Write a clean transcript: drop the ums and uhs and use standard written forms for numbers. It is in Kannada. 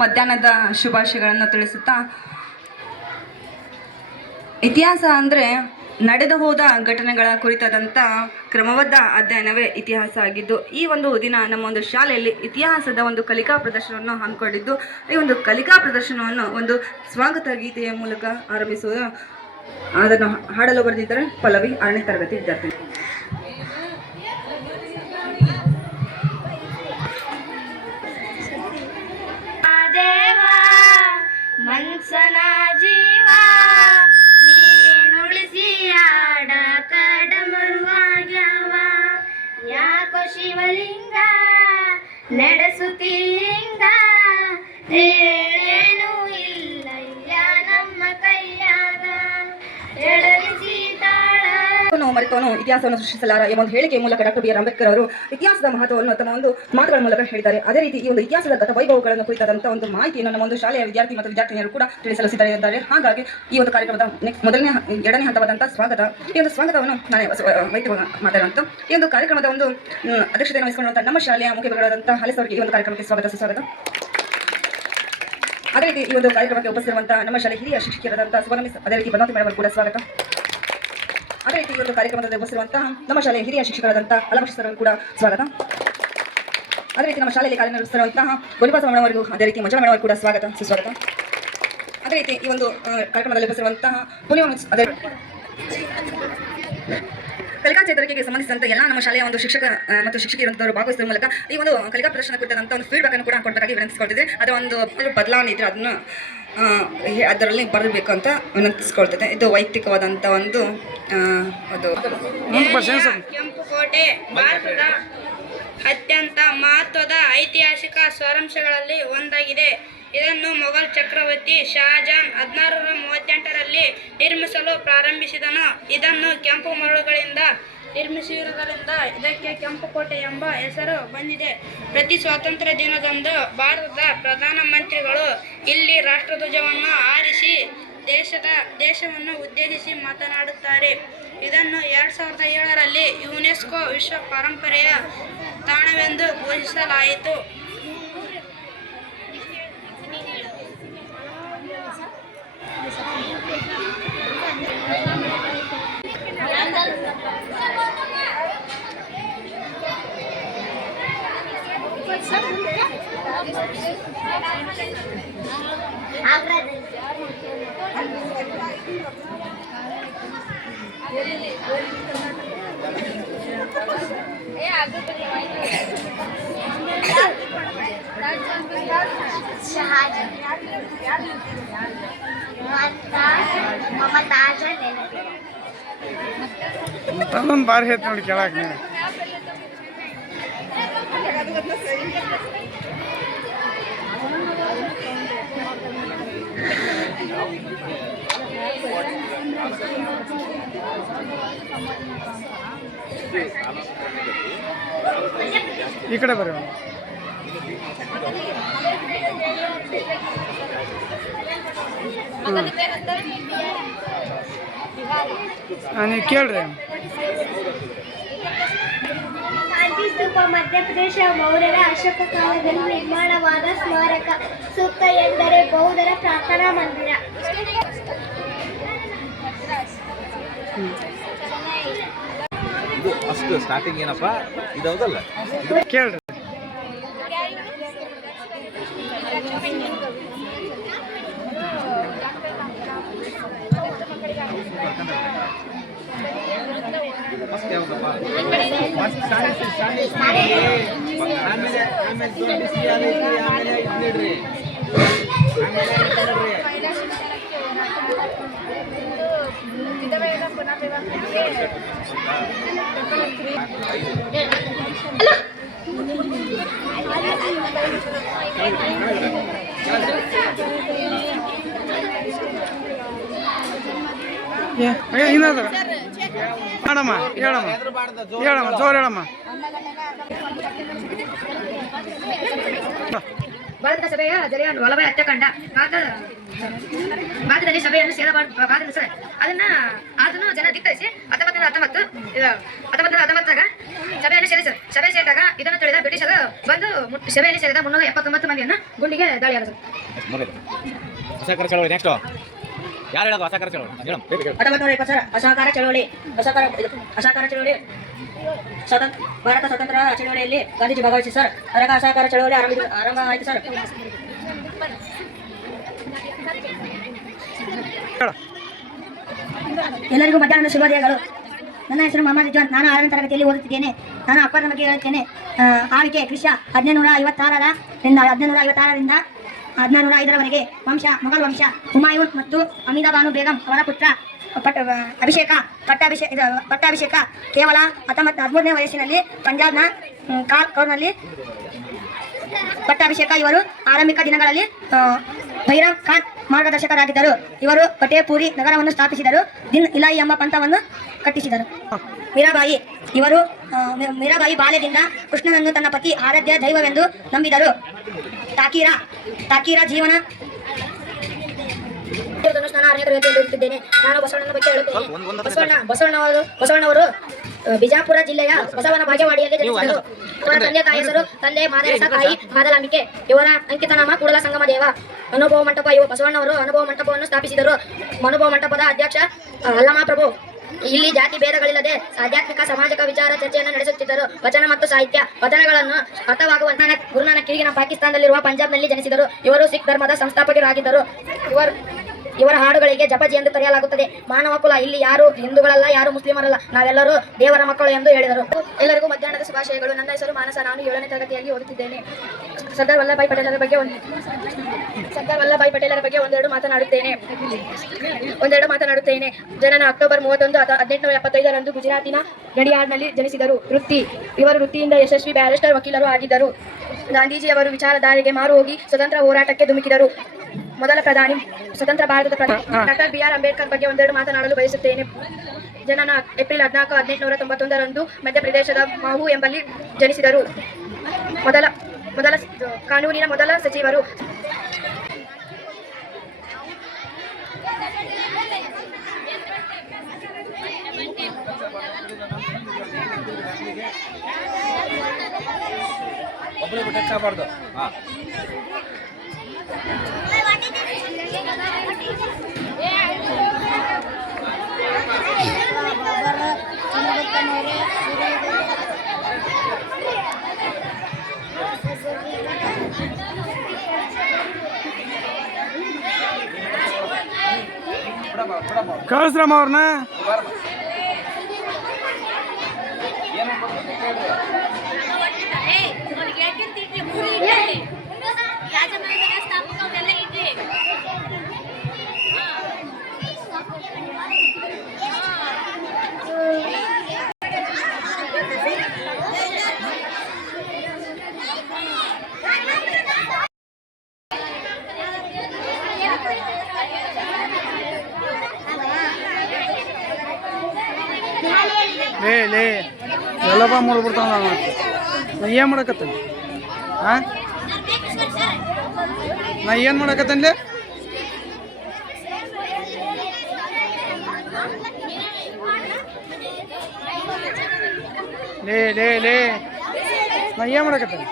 ಮಧ್ಯಾಹ್ನದ ಶುಭಾಶಯಗಳನ್ನು ತಿಳಿಸುತ್ತಾ, ಇತಿಹಾಸ ಅಂದರೆ ನಡೆದು ಹೋದ ಘಟನೆಗಳ ಕುರಿತಾದಂಥ ಕ್ರಮಬದ್ಧ ಅಧ್ಯಯನವೇ ಇತಿಹಾಸ ಆಗಿದ್ದು, ಈ ಒಂದು ದಿನ ನಮ್ಮ ಒಂದು ಶಾಲೆಯಲ್ಲಿ ಇತಿಹಾಸದ ಒಂದು ಕಲಿಕಾ ಪ್ರದರ್ಶನವನ್ನು ಹಮ್ಮಿಕೊಂಡಿದ್ದು, ಈ ಒಂದು ಕಲಿಕಾ ಪ್ರದರ್ಶನವನ್ನು ಒಂದು ಸ್ವಾಗತ ಗೀತೆಯ ಮೂಲಕ ಆರಂಭಿಸುವುದು. ಅದನ್ನು ಹಾಡಲು ಬರೆದಿದ್ದರೆ ಪಲ್ಲವಿ, 6ನೇ ತರಗತಿ ವಿದ್ಯಾರ್ಥಿ. ಮನ್ಸನ ಜೀವ ನೀನುಳಿಸಿ ಆಡ ಕಡಮರುವಾಗ್ಯವ, ಯಾಕೋ ಶಿವಲಿಂಗ ನಡೆಸುತ್ತೀಂಗ, ಏನು ಇಲ್ಲ ನಮ್ಮ ಕೈಯಾಗ ಮರೆತವನು ಇತಿಹಾಸವನ್ನು ಸೃಷ್ಟಿಸಲಾರ ಎಂಬ ಒಂದು ಹೇಳಿಕೆಯ ಮೂಲಕ ಡಾಕ್ಟರ್ ಬಿ ಆರ್ ಅಂಬೇಡ್ಕರ್ ಅವರು ಇತಿಹಾಸದ ಮಹತ್ವವನ್ನು ತಮ್ಮ ಒಂದು ಮಾತುಗಳ ಮೂಲಕ ಹೇಳಿದ್ದಾರೆ. ಅದೇ ರೀತಿ ಈ ಒಂದು ಇತಿಹಾಸದ ಗತ ವೈಭವಗಳನ್ನು ಕುರಿತಾದಂಥ ಒಂದು ಮಾಹಿತಿಯನ್ನು ನಮ್ಮ ಒಂದು ಶಾಲೆಯ ವಿದ್ಯಾರ್ಥಿ ಮತ್ತು ವಿದ್ಯಾರ್ಥಿನಿಯರು ಕೂಡ ತಿಳಿಸಲು ಸಿದ್ಧರಿದ್ದಾರೆ. ಹಾಗಾಗಿ ಈ ಒಂದು ಕಾರ್ಯಕ್ರಮದ ಎರಡನೇ ಹಂತವಾದಂಥ ಸ್ವಾಗತ, ಈ ಒಂದು ಸ್ವಾಗತವನ್ನು ನಾನೇ ವೈದ್ಯ ಮಾತಾಡುವಂಥ ಈ ಒಂದು ಕಾರ್ಯಕ್ರಮದ ಒಂದು ಅಧ್ಯಕ್ಷತೆಯನ್ನು ವಹಿಸಿಕೊಳ್ಳುವಂಥ ನಮ್ಮ ಶಾಲೆಯ ಮುಖ್ಯಗಳಾದಂಥ ಹಾಲೇಸವರಿಗೆ ಈ ಒಂದು ಕಾರ್ಯಕ್ರಮಕ್ಕೆ ಸ್ವಾಗತ ಸುಸ್ವಾಗತ. ಅದೇ ರೀತಿ ಈ ಒಂದು ಕಾರ್ಯಕ್ರಮಕ್ಕೆ ಉಪಸ್ಥಿರುವಂಥ ನಮ್ಮ ಶಾಲೆ ಹಿರಿಯ ಶಿಕ್ಷಕರಾದಂಥ ಸುವರ್ಣ, ಅದೇ ರೀತಿ ಬನವತಿ ಮೇಡಮ್ ಕೂಡ ಸ್ವಾಗತ. ಅದೇ ರೀತಿ ಈ ಒಂದು ಕಾರ್ಯಕ್ರಮದಲ್ಲಿ ಉಪಸ್ಥಿರುವಂತಹ ನಮ್ಮ ಶಾಲೆಯ ಹಿರಿಯ ಶಿಕ್ಷಕರಾದಂಥ ಅಲಭಕ್ಷ ಸರ್ ಕೂಡ ಸ್ವಾಗತ. ಅದೇ ರೀತಿ ನಮ್ಮ ಶಾಲೆಯಲ್ಲಿ ಕಾರ್ಯನಿರ್ವಹಿಸಿರುವಂತಹ ಗೋಲಿಪಾಸ ಮೇಡಮ್ ಅವರಿಗೂ, ಅದೇ ರೀತಿ ಮಂಜುಳಾ ಮೇಡಮ್ ಕೂಡ ಸ್ವಾಗತ ಸುಸ್ವಾಗತ. ಅದೇ ರೀತಿ ಈ ಒಂದು ಕಾರ್ಯಕ್ರಮದಲ್ಲಿ ಉಪಸ್ಥಿರುವಂತಹ ಅದೇ ಕಲಿಕಾ ಚೇತರಿಕೆಗೆ ಸಂಬಂಧಿಸಿದಂಥ ಎಲ್ಲ ನಮ್ಮ ಶಾಲೆಯ ಒಂದು ಶಿಕ್ಷಕ ಮತ್ತು ಶಿಕ್ಷಕಿಯರಂಥವರು ಭಾಗವಹಿಸುವ ಮೂಲಕ ಈ ಒಂದು ಕಲಿಕಾ ಪ್ರದರ್ಶನ ಕುರಿತಂಥ ಒಂದು ಫೀಡ್ಬ್ಯಾಕ್ ಅನ್ನು ಕೂಡ ಕೊಡಬೇಕಾಗಿ ವಿನಂತಿಸಿಕೊಳ್ತಿದೆ. ಅದರ ಒಂದು ಬದಲಾವಣೆ ಇದ್ದರೆ ಅದನ್ನು ಅದರಲ್ಲಿ ಬರಬೇಕು ಅಂತ ವಿನಂತಿಸ್ಕೊಳ್ತದೆ. ಇದು ವೈಯಕ್ತಿಕವಾದಂಥ ಒಂದು ಅದು ಕೆಂಪುಕೋಟೆ ಭಾರತದ ಅತ್ಯಂತ ಮಹತ್ವದ ಐತಿಹಾಸಿಕ ಸ್ಮಾರಕಗಳಲ್ಲಿ ಒಂದಾಗಿದೆ. ಇದನ್ನು ಮೊಘಲ್ ಚಕ್ರವರ್ತಿ ಶಹಜಾನ್ 1638ರಲ್ಲಿ ನಿರ್ಮಿಸಲು ಪ್ರಾರಂಭಿಸಿದನು. ಇದನ್ನು ಕೆಂಪು ಮರಳುಗಳಿಂದ ನಿರ್ಮಿಸಿರುವುದರಿಂದ ಇದಕ್ಕೆ ಕೆಂಪುಕೋಟೆ ಎಂಬ ಹೆಸರು ಬಂದಿದೆ. ಪ್ರತಿ ಸ್ವಾತಂತ್ರ್ಯ ದಿನದಂದು ಭಾರತದ ಪ್ರಧಾನಮಂತ್ರಿಗಳು ಇಲ್ಲಿ ರಾಷ್ಟ್ರಧ್ವಜವನ್ನು ಹಾರಿಸಿ ದೇಶವನ್ನು ಉದ್ದೇಶಿಸಿ ಮಾತನಾಡುತ್ತಾರೆ. ಇದನ್ನು 2007ರಲ್ಲಿ ಯುನೆಸ್ಕೋ ವಿಶ್ವ ಪರಂಪರೆಯ ತಾಣವೆಂದು ಘೋಷಿಸಲಾಯಿತು. ತಂದೊಂದು ಬಾರಿ ಹೇಳ್ತ ನೋಡಿ ಕೇಳಾಕ ನೀವು. ಈ ಕಡೆ ಬರ್ರಿ. ನೀವು ಕೇಳ್ರಿ. ಸ್ತೂಪ ಮಧ್ಯಪ್ರದೇಶ ಮೌರ್ಯರ ಅಶೋಕ ಕಾಲದಲ್ಲಿ ನಿರ್ಮಾಣವಾದ ಸ್ಮಾರಕ. ಸೂಕ್ತ ಎಂದರೆ ಬೌದ್ಧರ ಪ್ರಾರ್ಥನಾ ಮಂದಿರ. ಇದು ಅಷ್ಟು ಸ್ಟಾರ್ಟಿಂಗ್ ಏನಪ್ಪ ಇದೌದಲ್ಲ ಕೇಳ್ರಿ. ಏನಾದ್ರು ಮಾಡಮ್ಮ, ಹೇಳಮ್ಮ ಜೋರು ಹೇಳಮ್ಮ. ಭಾರತದ ಸಭೆಯ ಜಲಿಯ ವಲ್ಲಭಾಯ್ ಹತ್ಯಾಕಾಂಡ ಭಾರತದಲ್ಲಿ ಸಭೆಯನ್ನು ಸೇರಬಾರದು ಸರ್. ಅದನ್ನು ಜನ ಧಿಕ್ಕರಿಸಿ 1919 ಸಭೆಯನ್ನು ಸೇರಿಸಿದರು. ಸಭೆ ಸೇರಿದಾಗ ಇದನ್ನು ತಿಳಿದ ಬ್ರಿಟಿಷರು ಬಂದು ಸಭೆಯಲ್ಲಿ ಸೇರಿದ 379 ಮಂದಿಯನ್ನು ಗುಂಡಿಗೆ ದಾಳಿಯಾದರು. ಅಸಹಕಾರ ಚಳವಳಿ ನೆಕ್ಸ್ಟ್ ಯಾರು ಹೇಳೋದು? ಅಸಹಕಾರ ಚಳವಳಿ 1920 ಅಸಹಕಾರ ಚಳವಳಿ. ಭಾರತ ಸ್ವತಂತ್ರ ಚಳವಳಿಯಲ್ಲಿ ಗಾಂಧೀಜಿ ಭಾಗವಹಿಸಿ ಸರ್. ಅರಗ ಅಸಹಕಾರ ಚಳವಳಿ ಆರಂಭ ಆಯಿತು ಸರ್. ಎಲ್ಲರಿಗೂ ಮಧ್ಯಾಹ್ನದ ಶುಭೋದಯಗಳು. ನನ್ನ ಹೆಸರು ಮೊಹಮ್ಮದ್ ರಿಜ್ವಾನ್. ನಾನು 6ನೇ ತರಗತಿಯಲ್ಲಿ ಓದುತ್ತಿದ್ದೇನೆ. ನಾನು ಅಕ್ಬರನ ಬಗ್ಗೆ ಹೇಳುತ್ತೇನೆ. ಆಳ್ವಿಕೆ ಕ್ರಿಶ 1556ರಿಂದ 1605ರವರೆಗೆ ಮೊಘಲ್ ವಂಶ. ಹುಮಾಯೂನ್ ಮತ್ತು ಅಮೀದಾ ಬಾನು ಬೇಗಂ ಅವರ ಪುತ್ರ ಪಟ್ಟಾಭಿಷೇಕ ಕೇವಲ 13ನೇ ವಯಸ್ಸಿನಲ್ಲಿ ಪಂಜಾಬ್ನ ಕೌರ್ನಲ್ಲಿ ಪಟ್ಟಾಭಿಷೇಕ. ಇವರು ಆರಂಭಿಕ ದಿನಗಳಲ್ಲಿ ಭೈರವ್ ಖಾನ್ ಮಾರ್ಗದರ್ಶಕರಾಗಿದ್ದರು. ಇವರು ಫತೇಪುರಿ ನಗರವನ್ನು ಸ್ಥಾಪಿಸಿದರು. ದಿನ್ ಇಲಾಯಿ ಎಂಬ ಪಂಥವನ್ನು ಕಟ್ಟಿಸಿದರು. ಮೀರಾಬಾಯಿ ಬಾಲ್ಯದಿಂದ ಕೃಷ್ಣನನ್ನು ತನ್ನ ಪತಿ ಆರಾಧ್ಯ ದೈವವೆಂದು ನಂಬಿದರು. ತಾಕೀರ ಜೀವನ. ನಾನು 6ನೇ ತರಗತಿಯಲ್ಲಿ ಓದುತ್ತಿದ್ದೇನೆ. ನಾನು ಬಸವಣ್ಣನ ಬಗ್ಗೆ ಹೇಳುತ್ತೇನೆ. ಬಸವಣ್ಣವರು ಬಿಜಾಪುರ ಜಿಲ್ಲೆಯ ಬಸವನ ಬಾಗೇವಾಡಿಯಲ್ಲಿ ಜನಿಸಿದರು. ಅವರ ತಂದೆ ತಾಯಿ ಹೆಸರು ತಂದೆ ಮಾದೇಶ, ತಾಯಿ ಮಾದಲಾಂಬಿಕೆ. ಇವರ ಅಂಕಿತನಾಮ ಕೂಡಲ ಸಂಗಮ ದೇವ. ಅನುಭವ ಮಂಟಪ. ಬಸವಣ್ಣವರು ಅನುಭವ ಮಂಟಪವನ್ನು ಸ್ಥಾಪಿಸಿದರು. ಅನುಭವ ಮಂಟಪದ ಅಧ್ಯಕ್ಷ ಅಲ್ಲಮ ಪ್ರಭು. ಇಲ್ಲಿ ಜಾತಿ ಭೇದಗಳಿಲ್ಲದೆ ಆಧ್ಯಾತ್ಮಿಕ ಸಾಮಾಜಿಕ ವಿಚಾರ ಚರ್ಚೆಯನ್ನು ನಡೆಸುತ್ತಿದ್ದರು. ವಚನ ಮತ್ತು ಸಾಹಿತ್ಯ ವಚನಗಳನ್ನು ಅರ್ಥವಾಗುವಂತ ಗುರುನಾನಕ್ ಈಗಿನ ಪಾಕಿಸ್ತಾನದಲ್ಲಿರುವ ಪಂಜಾಬ್ನಲ್ಲಿ ಜನಿಸಿದರು. ಇವರು ಸಿಖ್ ಧರ್ಮದ ಸಂಸ್ಥಾಪಕರಾಗಿದ್ದರು. ಇವರ ಹಾಡುಗಳಿಗೆ ಜಪಜಿ ಎಂದು ಕರೆಯಲಾಗುತ್ತದೆ. ಮಾನವ ಕುಲ ಇಲ್ಲಿ ಯಾರು ಹಿಂದೂಗಳಲ್ಲ, ಯಾರು ಮುಸ್ಲಿಮರಲ್ಲ, ನಾವೆಲ್ಲರೂ ದೇವರ ಮಕ್ಕಳು ಎಂದು ಹೇಳಿದರು. ಎಲ್ಲರಿಗೂ ಮಧ್ಯಾಹ್ನದ ಶುಭಾಶಯಗಳು. ನನ್ನ ಹೆಸರು ಮಾನಸ. ನಾನು 7ನೇ ತರಗತಿಯಲ್ಲಿ ಓದುತ್ತಿದ್ದೇನೆ. ಸರ್ದಾರ್ ವಲ್ಲಭಾಯ್ ಪಟೇಲರ ಬಗ್ಗೆ ಒಂದೆರಡು ಮಾತನಾಡುತ್ತೇನೆ. ಜನನ ಅಕ್ಟೋಬರ್ 31, 1875ರಂದು ಗುಜರಾತಿನ ನಡಿಯಾಡ್ನಲ್ಲಿ ಜನಿಸಿದರು. ಇವರು ವೃತ್ತಿಯಿಂದ ಯಶಸ್ವಿ ಬ್ಯಾರಿಸ್ಟರ್, ವಕೀಲರು ಆಗಿದ್ದರು. ಗಾಂಧೀಜಿಯವರು ವಿಚಾರಧಾರೆಗೆ ಮಾರು ಹೋಗಿ ಸ್ವತಂತ್ರ ಹೋರಾಟಕ್ಕೆ ಧುಮುಕಿದರು. ಮೊದಲ ಪ್ರಧಾನಿ ಸ್ವತಂತ್ರ ಭಾರತದ ಪ್ರಧಾನಿ ಡಾಕ್ಟರ್ BR ಅಂಬೇಡ್ಕರ್ ಬಗ್ಗೆ ಒಂದೆರಡು ಮಾತನಾಡಲು ಬಯಸುತ್ತೇನೆ. ಜನನ ಏಪ್ರಿಲ್ 14, 1891ರಂದು ಮಧ್ಯಪ್ರದೇಶದ ಮಾಹು ಎಂಬಲ್ಲಿ ಜನಿಸಿದರು. ಮೊದಲ ಕಾನೂನಿನ ಮೊದಲ ಸಚಿವರು. ಒಬ್ಬರು ಟಚ್ ಆಗಬಾರ್ದು. ಹಾಂ ಕಳಿಸ್ರಮ್ಮ ಅವ್ರನ್ನ. ಲೇ ಎಲ್ಲಪ್ಪ ಮಾಡ್ಬಿಡ್ತಾವ. ನಾ ಏನು ಮಾಡಕತ್ತೇನೆ? ಹಾಂ, ನಾ ಏನು ಮಾಡಕತ್ತೇನೆ? ಲೇ ನಾ ಏನು ಮಾಡಕತ್ತೇನೆ?